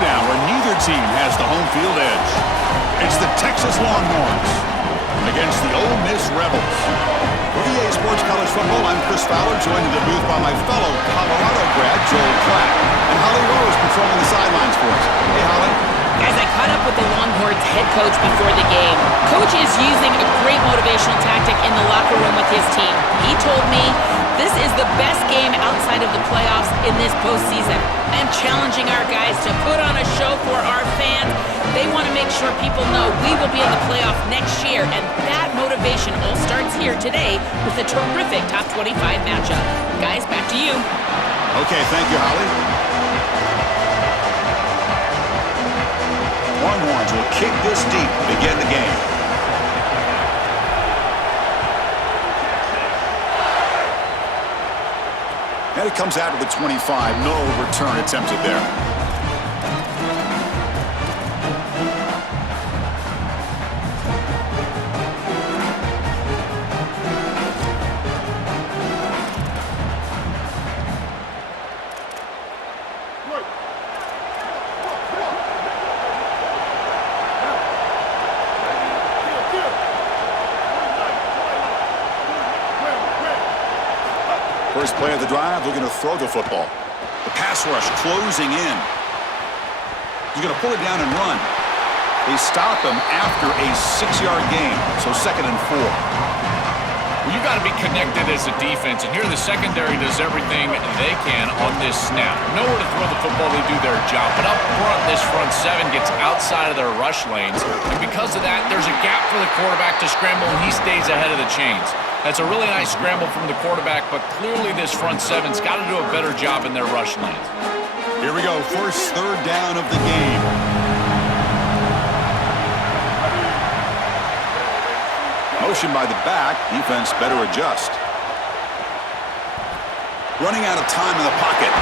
showdown where neither team has the home field edge. It's the Texas Longhorns against the Ole Miss Rebels. For EA Sports College Football, I'm Chris Fowler, joined in the booth by my fellow Colorado grad, Joel Klatt, and Holly Rose patrolling the sidelines for us. Hey, Holly. Guys, I caught up with the Longhorns head coach before the game. Coach is using a great motivational tactic in the locker room with his team. He told me this is the best game outside of the playoffs in this postseason. I am challenging our guys to put on a show for our fans. They want to make sure people know we will be in the playoff next year, and that motivation all starts here today with a terrific top 25 matchup. Guys, back to you. Okay, thank you, Holly. Longhorns will kick this deep to begin the game. And it comes out of the 25. No return attempted there. First play of the drive, looking to throw the football. The pass rush closing in. He's going to pull it down and run. They stop him after a 6-yard gain, so 2nd and 4. Well, you got to be connected as a defense, and here the secondary does everything they can on this snap. Nowhere to throw the football, they do their job. But up front, this front 7 gets outside of their rush lanes, and because of that, there's a gap for the quarterback to scramble, and he stays ahead of the chains. That's a really nice scramble from the quarterback, but clearly this front 7's got to do a better job in their rush lanes. Here we go, first 3rd down of the game. Motion by the back, defense better adjust. Running out of time in the pocket.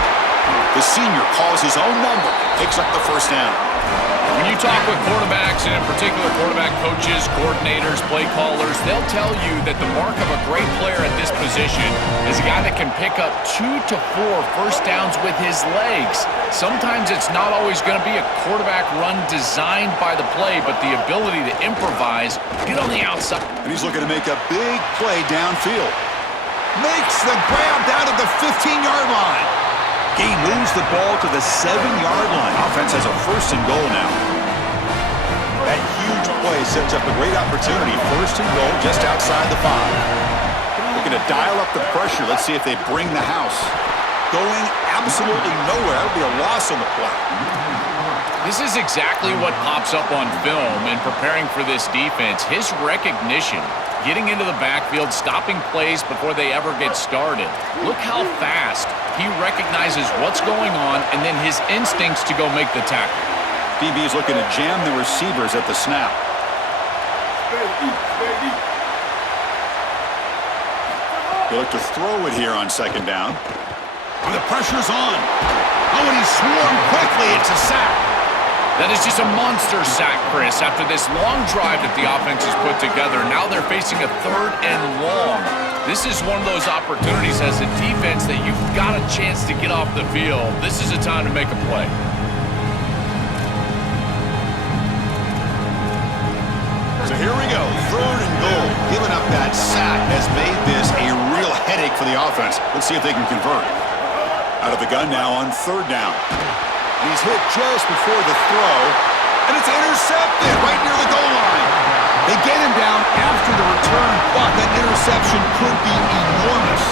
The senior calls his own number, picks up the first down. When you talk with quarterbacks, and in particular quarterback coaches, coordinators, play callers, they'll tell you that the mark of a great player at this position is a guy that can pick up 2 to 4 first downs with his legs. Sometimes it's not always going to be a quarterback run designed by the play, but the ability to improvise, get on the outside. And he's looking to make a big play downfield. Makes the grab down to the 15-yard line. He moves the ball to the 7-yard line. Offense has a 1st and goal now. That huge play sets up a great opportunity. 1st and goal just outside the 5. Looking to dial up the pressure. Let's see if they bring the house. Going absolutely nowhere. It'll be a loss on the play. This is exactly what pops up on film in preparing for this defense. His recognition, getting into the backfield, stopping plays before they ever get started. Look how fast he recognizes what's going on, and then his instincts to go make the tackle. DB is looking to jam the receivers at the snap. He'll look to throw it here on 2nd down. And the pressure's on. Oh, and he's swarmed quickly. It's a sack. That is just a monster sack, Chris. After this long drive that the offense has put together, now they're facing a 3rd and long. This is one of those opportunities as a defense that you've got a chance to get off the field. This is a time to make a play. So here we go, 3rd and goal. Giving up that sack has made this a real headache for the offense. Let's see if they can convert. Out of the gun now on 3rd down. He's hit just before the throw, and it's intercepted right near the goal line. They get him down after the return, but that interception could be enormous.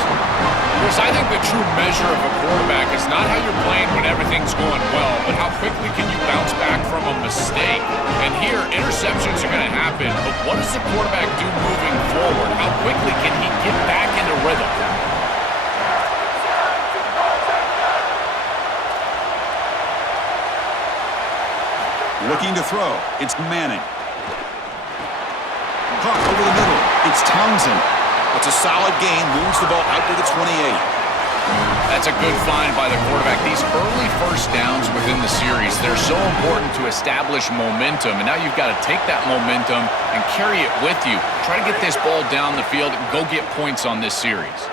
Chris, I think the true measure of a quarterback is not how you're playing when everything's going well, but how quickly can you bounce back from a mistake. And here, interceptions are going to happen, but what does the quarterback do moving forward? How quickly can he get back into rhythm? Looking to throw. It's Manning. Caught over the middle. It's Townsend. It's a solid gain. Moves the ball out to the 28. That's a good find by the quarterback. These early first downs within the series, they're so important to establish momentum. And now you've got to take that momentum and carry it with you. Try to get this ball down the field and go get points on this series.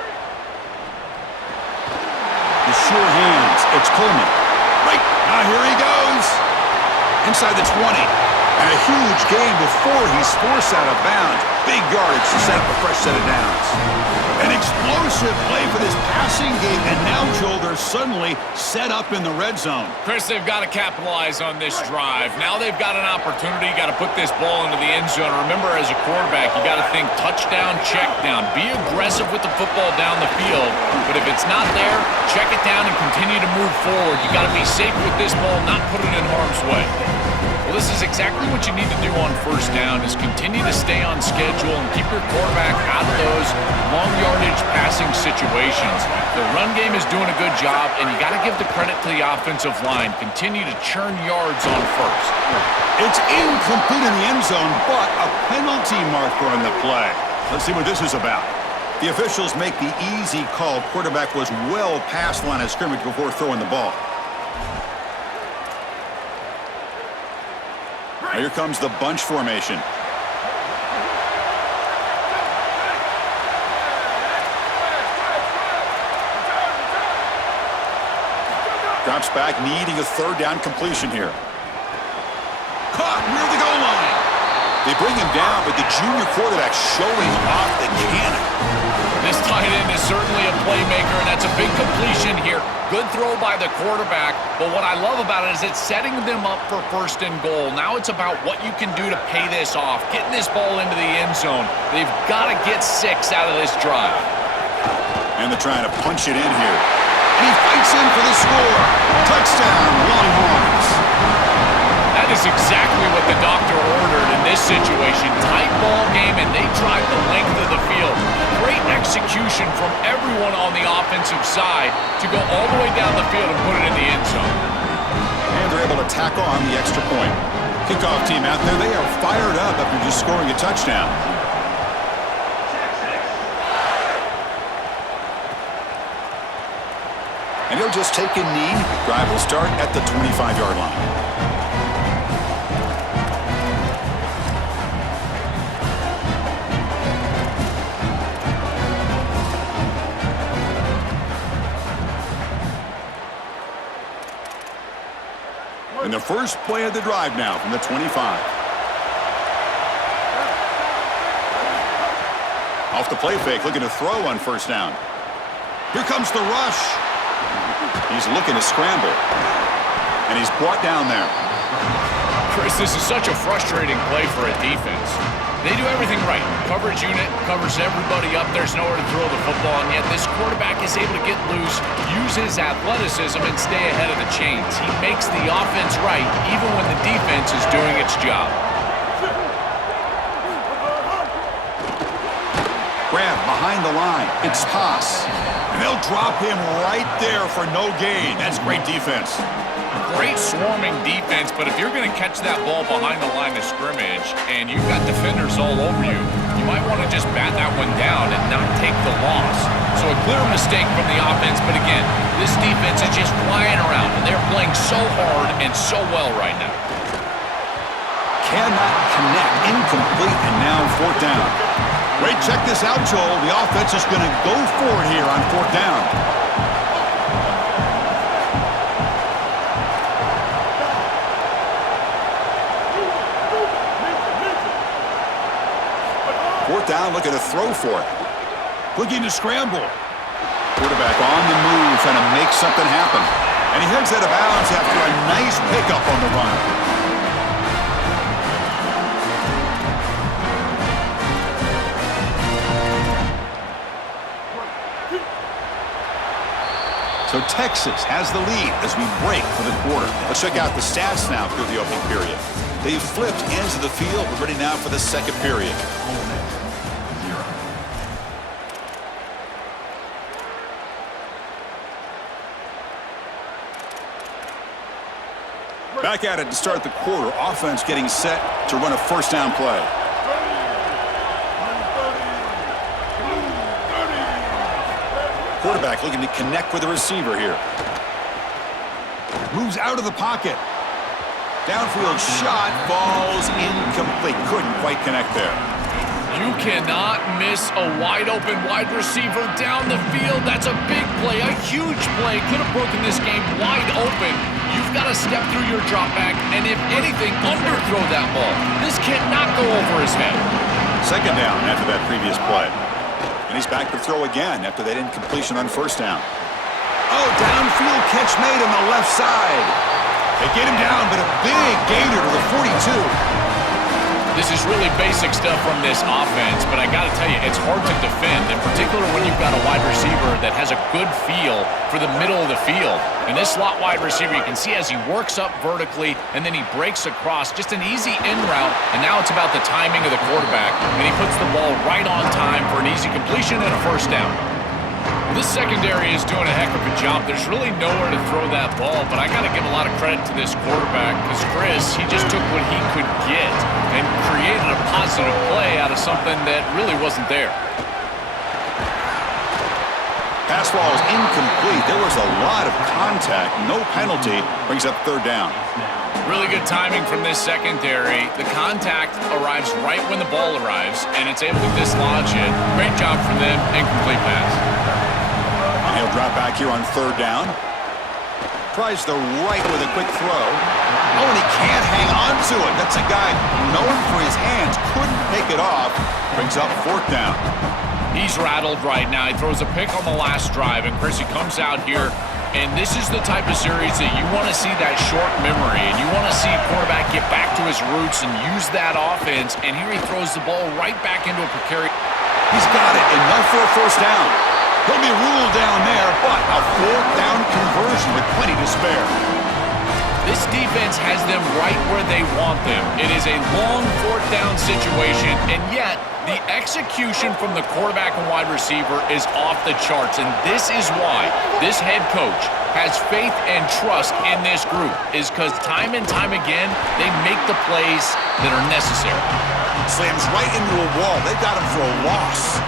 The sure hands. It's Coleman. Right. Now here he goes. inside the 20. And a huge gain before he's forced out of bounds. Big yardage to set up a fresh set of downs. An explosive play for this passing game. And now, Joel, they're suddenly set up in the red zone. Chris, they've got to capitalize on this drive. Now they've got an opportunity. You got to put this ball into the end zone. Remember, as a quarterback, you got to think touchdown, check down. Be aggressive with the football down the field. But if it's not there, check it down and continue to move forward. You got to be safe with this ball, not put it in harm's way. Well, this is exactly what you need to do on first down, is continue to stay on schedule and keep your quarterback out of those long yardage passing situations. The run game is doing a good job, and you got to give the credit to the offensive line. Continue to churn yards on first. It's incomplete in the end zone, but a penalty marker on the play. Let's see what this is about. The officials make the easy call. Quarterback was well past the line of scrimmage before throwing the ball. Now here comes the bunch formation. Drops back, needing a third down completion here. Caught near the goal line. They bring him down, but the junior quarterback showing off the cannon. This tight end is certainly a playmaker, and that's a big completion here. Good throw by the quarterback, but what I love about it is it's setting them up for first and goal. Now it's about what you can do to pay this off, getting this ball into the end zone. They've got to get 6 out of this drive. And they're trying to punch it in here. And he fights in for the score. Touchdown, Longhorns. That is exactly what the doctor ordered in this situation. Tight ball game, and they drive the length of the field. Great execution from everyone on the offensive side to go all the way down the field and put it in the end zone. And they're able to tackle on the extra point. Kickoff team out there, they are fired up after just scoring a touchdown. And he'll just take a knee. Drive will start at the 25-yard line. And the first play of the drive now from the 25. Off the play fake, looking to throw on first down. Here comes the rush. He's looking to scramble. And he's brought down there. Chris, this is such a frustrating play for a defense. They do everything right. Coverage unit covers everybody up. There's nowhere to throw the football, and yet this quarterback is able to get loose, use his athleticism, and stay ahead of the chains. He makes the offense right, even when the defense is doing its job. Grab behind the line. It's Haas. And they'll drop him right there for no gain. That's great defense. Great swarming defense, but if you're going to catch that ball behind the line of scrimmage and you've got defenders all over you, you might want to just bat that one down and not take the loss. So a clear mistake from the offense, but again, this defense is just flying around, and they're playing so hard and so well right now. Cannot connect. Incomplete, and now fourth down. Wait, check this out, Joel. The offense is going to go for it here on fourth down. Fourth down, looking to throw for it. Looking to scramble. Quarterback on the move, trying to make something happen. And he heads out of bounds after a nice pickup on the run. So Texas has the lead as we break for the quarter. Let's check out the stats now through the opening period. They've flipped ends of the field. We're ready now for the second period. Back at it to start the quarter. Offense getting set to run a first down play. Quarterback looking to connect with the receiver here. Moves out of the pocket. Downfield shot falls incomplete. Couldn't quite connect there. You cannot miss a wide-open wide receiver down the field. That's a big play, a huge play. Could have broken this game wide open. You've got to step through your drop back and, if anything, underthrow that ball. This cannot go over his head. Second down after that previous play. And he's back to throw again after that incompletion on first down. Oh, downfield catch made on the left side. They get him down, but a big gainer to the 42. This is really basic stuff from this offense, but I got to tell you, it's hard to defend, in particular when you've got a wide receiver that has a good feel for the middle of the field. And this slot wide receiver, you can see as he works up vertically, and then he breaks across, just an easy in route, and now it's about the timing of the quarterback, and he puts the ball right on time for an easy completion and a first down. This secondary is doing a heck of a job. There's really nowhere to throw that ball, but I got to give a lot of credit to this quarterback because Chris, he just took what he could get and created a positive play out of something that really wasn't there. Pass ball is incomplete. There was a lot of contact. No penalty. Brings up third down. Really good timing from this secondary. The contact arrives right when the ball arrives, and it's able to dislodge it. Great job from them. Incomplete pass. He'll drop back here on third down. Tries the right with a quick throw. Oh, and he can't hang on to it. That's a guy known for his hands. Couldn't pick it off. Brings up fourth down. He's rattled right now. He throws a pick on the last drive, and Chris, he comes out here, and this is the type of series that you want to see that short memory, and you want to see a quarterback get back to his roots and use that offense, and here he throws the ball right back into a precarious... He's got it. Enough for a first down. He'll be ruled down there, but a fourth down conversion with plenty to spare. This defense has them right where they want them. It is a long fourth down situation, and yet the execution from the quarterback and wide receiver is off the charts, and this is why this head coach has faith and trust in this group, is because time and time again, they make the plays that are necessary. Slams right into a wall. They got him for a loss.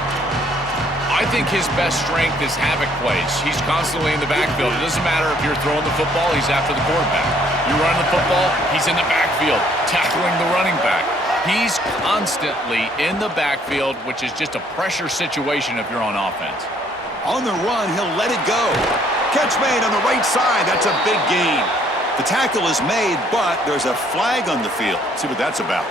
I think his best strength is havoc plays. He's constantly in the backfield. It doesn't matter if you're throwing the football, he's after the quarterback. You're running the football, he's in the backfield, tackling the running back. He's constantly in the backfield, which is just a pressure situation if you're on offense. On the run, he'll let it go. Catch made on the right side. That's a big gain. The tackle is made, but there's a flag on the field. Let's see what that's about.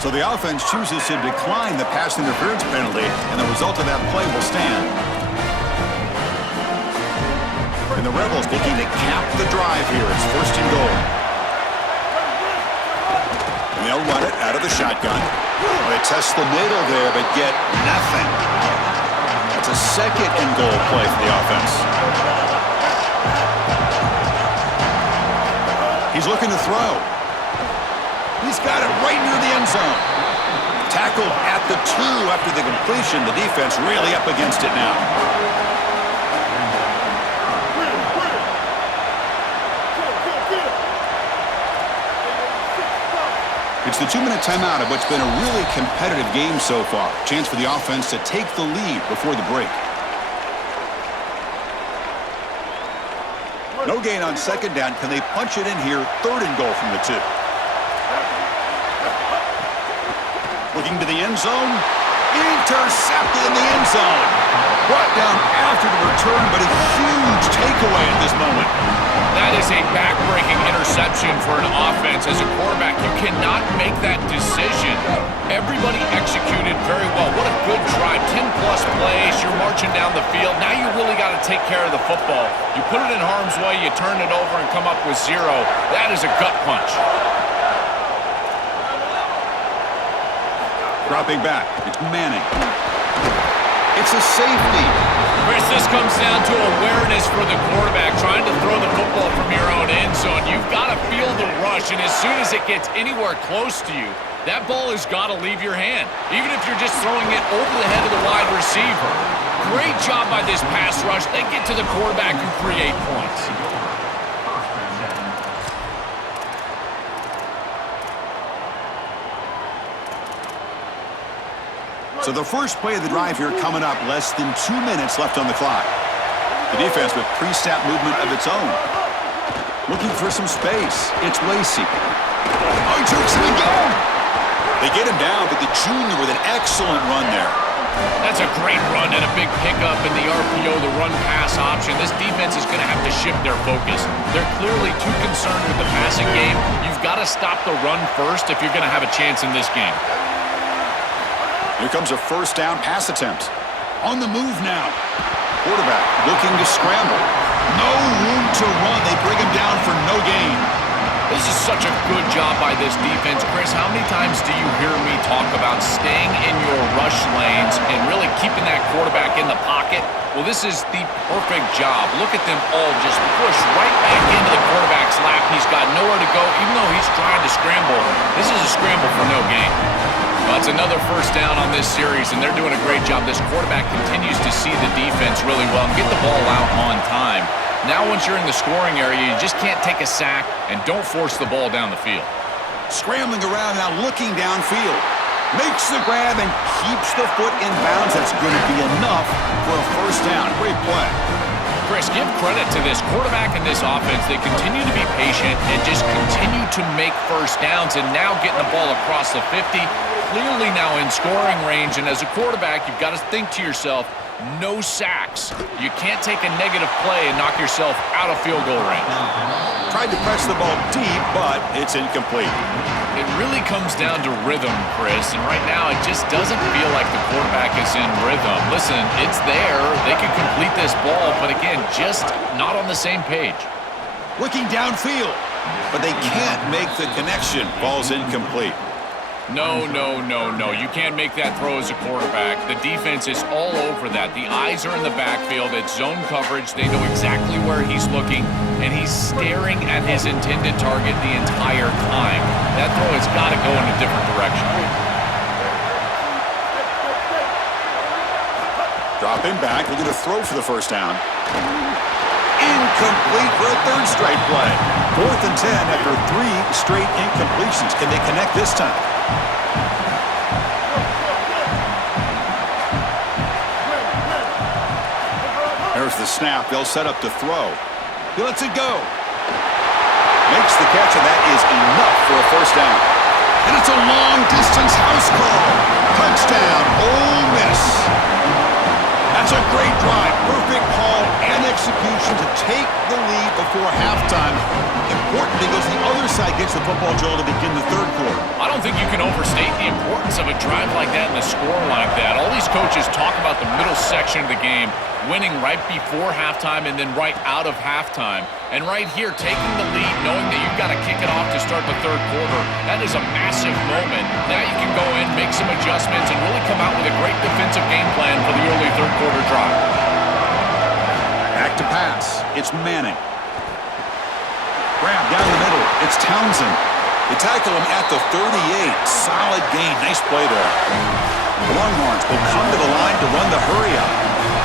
So the offense chooses to decline the pass interference penalty, and the result of that play will stand. And the Rebels looking to cap the drive here. It's first and goal. And they'll run it out of the shotgun. They test the middle there, but get nothing. That's a second and goal play for the offense. He's looking to throw. He's got it right near the end zone. Tackled at the 2 after the completion. The defense really up against it now. It's the 2-minute timeout of what's been a really competitive game so far. Chance for the offense to take the lead before the break. No gain on second down. Can they punch it in here? Third and goal from the 2. Looking to the end zone. Intercepted in the end zone. Brought down after the return, but a huge takeaway at this moment. That is a back-breaking interception for an offense. As a quarterback, you cannot make that decision. Everybody executed very well. What a good drive. 10-plus plays. You're marching down the field. Now you really got to take care of the football. You put it in harm's way, you turn it over and come up with 0. That is a gut punch. Dropping back. It's Manning. It's a safety. Chris, this comes down to awareness for the quarterback, trying to throw the football from your own end zone. You've got to feel the rush, and as soon as it gets anywhere close to you, that ball has got to leave your hand, even if you're just throwing it over the head of the wide receiver. Great job by this pass rush. They get to the quarterback and create points. So the first play of the drive here coming up, less than 2 minutes left on the clock. The defense with pre-snap movement of its own. Looking for some space. It's Lacey. Oh, he jerks him again. They get him down, but the junior with an excellent run there. That's a great run and a big pickup in the RPO, the run-pass option. This defense is going to have to shift their focus. They're clearly too concerned with the passing game. You've got to stop the run first if you're going to have a chance in this game. Here comes a first down pass attempt. On the move now. Quarterback looking to scramble. No room to run. They bring him down for no gain. This is such a good job by this defense. Chris, how many times do you hear me talk about staying in your rush lanes and really keeping that quarterback in the pocket? Well, this is the perfect job. Look at them all just push right back into the quarterback's lap. He's got nowhere to go, even though he's trying to scramble. This is a scramble for no gain. Well, it's another first down on this series, and they're doing a great job. This quarterback continues to see the defense really well and get the ball out on time. Now once you're in the scoring area, you just can't take a sack and don't force the ball down the field. Scrambling around now, looking downfield. Makes the grab and keeps the foot in bounds. That's going to be enough for a first down. Great play. Chris, give credit to this quarterback and this offense. They continue to be patient and just continue to make first downs, and now getting the ball across the 50, clearly now in scoring range. And as a quarterback, you've got to think to yourself, no sacks. You can't take a negative play and knock yourself out of field goal range. Tried to press the ball deep, but it's incomplete. It really comes down to rhythm, Chris, and right now it just doesn't feel like the quarterback is in rhythm. Listen, it's there. They can complete this ball, but again, just not on the same page. Looking downfield, but they can't make the connection. Ball's incomplete. No. You can't make that throw as a quarterback. The defense is all over that. The eyes are in the backfield. It's zone coverage. They know exactly where he's looking, and he's staring at his intended target the entire time. That throw has got to go in a different direction. Dropping back. We'll get a throw for the first down. Incomplete for a third straight play. 4th and 10 after 3 straight incompletions. Can they connect this time? There's the snap. They'll set up to throw. He lets it go. Makes the catch, and that is enough for a first down. And it's a long-distance house call. Touchdown, Ole Miss. That's a great drive. Perfect call and execution to take the lead before halftime. Important because the other side gets the football, Joel, to begin the third quarter. I don't think you can overstate the importance of a drive like that and a score like that. All these coaches talk about the middle section of the game, winning right before halftime and then right out of halftime. And right here, taking the lead, knowing that you've got to kick it off to start the third quarter, that is a massive moment. Now you can go in, make some adjustments, and really come out with a great defensive game plan for the early third quarter drive. Back to pass. It's Manning. Grab down the middle. It's Townsend. They tackle him at the 38. Solid gain. Nice play there. The Longhorns will come to the line to run the hurry up.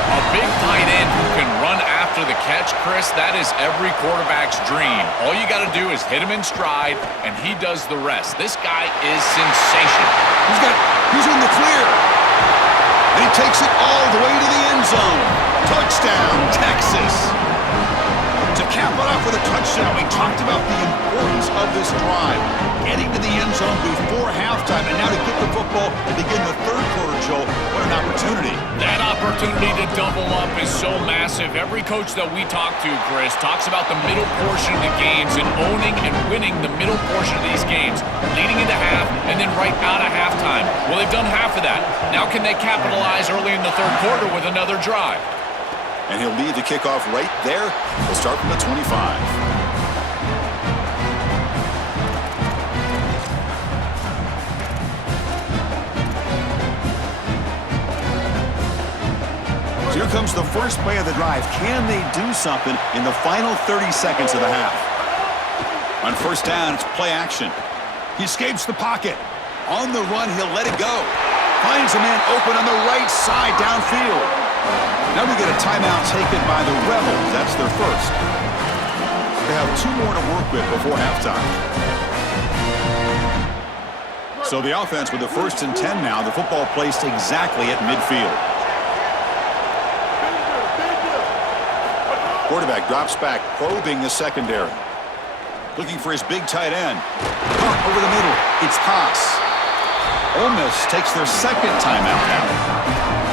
A big tight end who can run after the catch, Chris, that is every quarterback's dream. All you got to do is hit him in stride, and he does the rest. This guy is sensational. He's in the clear. And he takes it all the way to the end zone. Touchdown, Texas. To cap it off with a touchdown, we talked about the importance of this drive. Getting to the end zone before halftime, and now to get the football to begin the third quarter, Joel. What an opportunity. That opportunity to double up is so massive. Every coach that we talk to, Chris, talks about the middle portion of the games and owning and winning the middle portion of these games, leading into half and then right out of halftime. Well, they've done half of that. Now can they capitalize early in the third quarter with another drive? And he'll lead the kickoff right there. We'll start from the 25. So here comes the first play of the drive. Can they do something in the final 30 seconds of the half? On first down, it's play action. He escapes the pocket. On the run, he'll let it go. Finds a man open on the right side downfield. Now we get a timeout taken by the Rebels. That's their first. They have 2 more to work with before halftime. So the offense with the 1st and 10 now. The football placed exactly at midfield. Quarterback drops back, probing the secondary. Looking for his big tight end. Caught over the middle. It's pass. Ole Miss takes their second timeout now.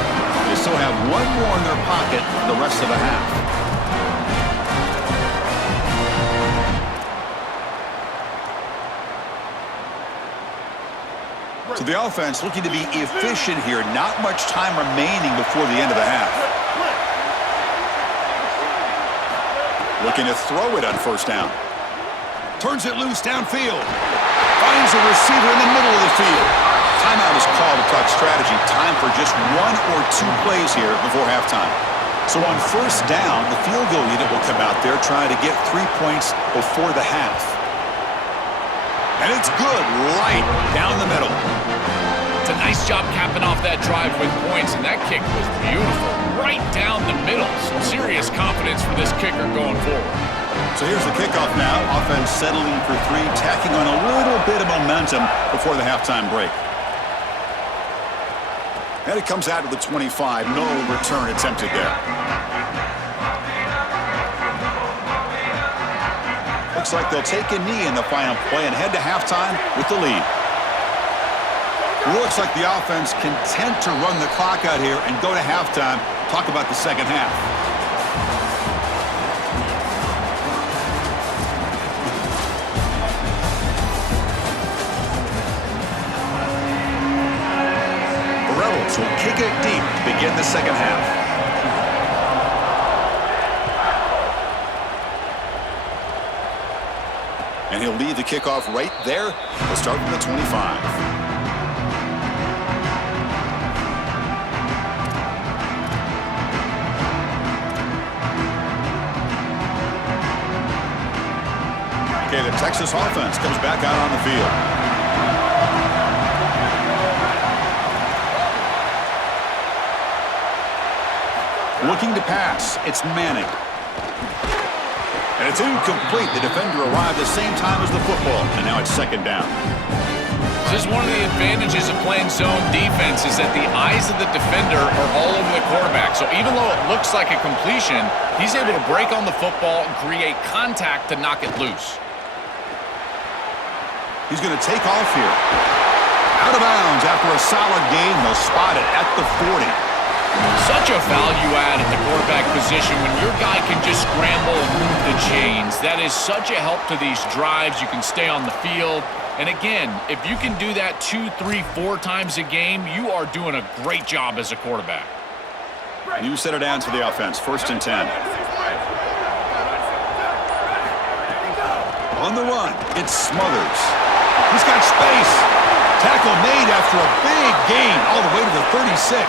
still have one more in their pocket for the rest of the half. So the offense looking to be efficient here. Not much time remaining before the end of the half. Looking to throw it on first down. Turns it loose downfield. Finds a receiver in the middle of the field. Timeout is called to talk strategy. Time for just 1 or 2 plays here before halftime. So on first down, the field goal unit will come out there trying to get 3 points before the half. And it's good right down the middle. It's a nice job capping off that drive with points, and that kick was beautiful. Right down the middle. Some serious confidence for this kicker going forward. So here's the kickoff now. Offense settling for 3, tacking on a little bit of momentum before the halftime break. And it comes out to the 25. No return attempted there. Looks like they'll take a knee in the final play and head to halftime with the lead. Looks like the offense content to run the clock out here and go to halftime. Talk about the second half. The Rebels will kick it deep to begin the second half. And he'll lead the kickoff right there. We'll start from the 25. Okay, the Texas offense comes back out on the field. Looking to pass. It's Manning. And it's incomplete. The defender arrived the same time as the football. And now it's second down. This is one of the advantages of playing zone defense is that the eyes of the defender are all over the quarterback. So even though it looks like a completion, he's able to break on the football and create contact to knock it loose. He's going to take off here. Out of bounds after a solid gain. They'll spot it at the 40. Such a value add at the quarterback position when your guy can just scramble and move the chains. That is such a help to these drives. You can stay on the field. And again, if you can do that 2, 3, 4 times a game, you are doing a great job as a quarterback. New set of downs for the offense. 1st and 10. On the run, it's Smothers. He's got space. Tackle made after a big gain all the way to the 36.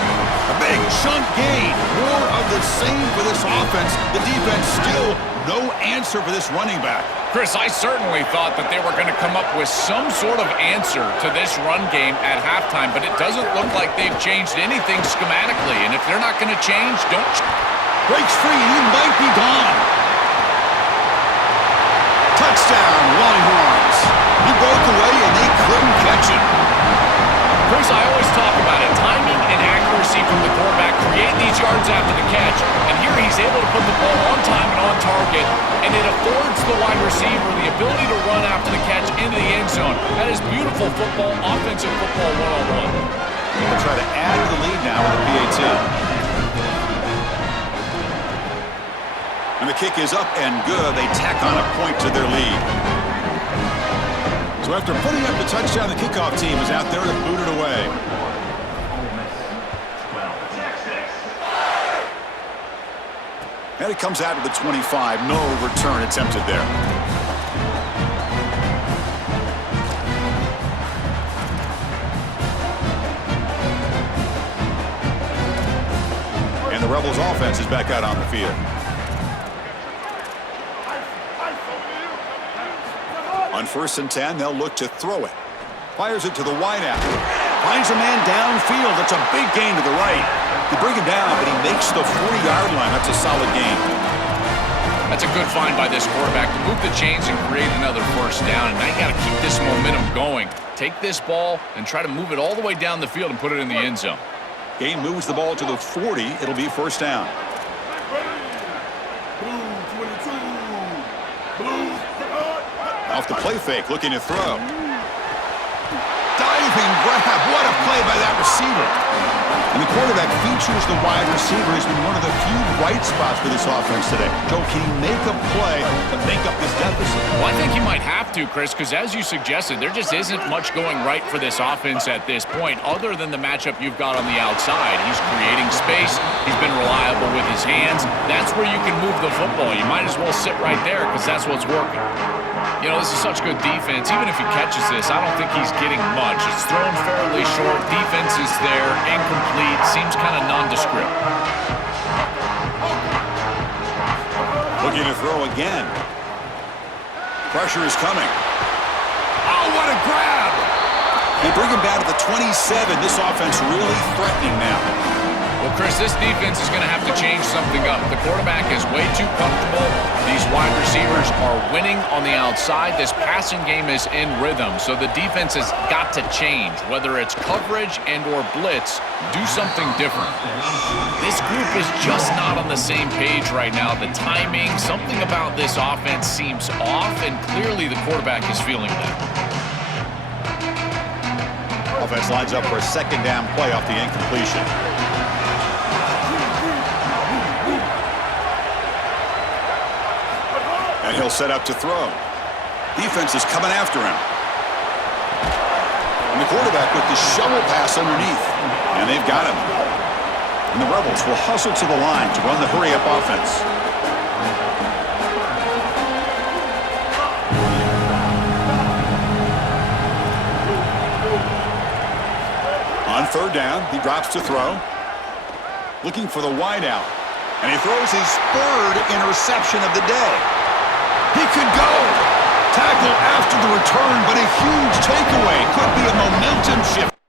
A big chunk gain. More of the same for this offense. The defense still no answer for this running back. Chris, I certainly thought that they were going to come up with some sort of answer to this run game at halftime, but it doesn't look like they've changed anything schematically. And if they're not going to change, don't. Breaks free, and he might be gone. Touchdown, Longhorns. He broke away, and they couldn't catch him. Chris, I always talk about it. Timing and accuracy from the quarterback create these yards after the catch. And here he's able to put the ball on time and on target. And it affords the wide receiver the ability to run after the catch into the end zone. That is beautiful football, offensive football one-on-one. They'll try to add to the lead now with the PAT. And the kick is up and good. They tack on a point to their lead. So after putting up the touchdown, the kickoff team is out there to boot it away. And it comes out to the 25. No return attempted there. And the Rebels offense is back out on the field. On 1st and 10, they'll look to throw it. Fires it to the wideout. Finds a man downfield. That's a big gain to the right. They bring him down, but he makes the 40-yard line. That's a solid gain. That's a good find by this quarterback to move the chains and create another 1st down. And now you got to keep this momentum going. Take this ball and try to move it all the way down the field and put it in the end zone. Game moves the ball to the 40. It'll be 1st down. Off the play fake, looking to throw. diving grab. What a play by that receiver. And the quarterback features the wide receiver. He's been one of the few bright spots for this offense today. Joe, can he make a play to make up this deficit? Well, I think he might have to, Chris, because as you suggested, there just isn't much going right for this offense at this point, other than the matchup you've got on the outside. He's creating space. He's been reliable with his hands. That's where you can move the football. You might as well sit right there because that's what's working. You know, this is such good defense. Even if he catches this, I don't think he's getting much. It's thrown fairly short. Defense is there. Incomplete. Seems kind of nondescript. Looking to throw again. Pressure is coming. Oh, what a grab! They bring him down to the 27. This offense really threatening now. Well, Chris, this defense is going to have to change something up. The quarterback is way too comfortable. These wide receivers are winning on the outside. This passing game is in rhythm, so the defense has got to change. Whether it's coverage and or blitz, do something different. This group is just not on the same page right now. The timing, something about this offense seems off, and clearly the quarterback is feeling that. Offense lines up for a second down play off the incompletion. And he'll set up to throw. Defense is coming after him. And the quarterback with the shovel pass underneath. And they've got him. And the Rebels will hustle to the line to run the hurry-up offense. On third down, he drops to throw. Looking for the wideout. And he throws his third interception of the day. He could go. Tackle after the return, but a huge takeaway. Could be a momentum shift.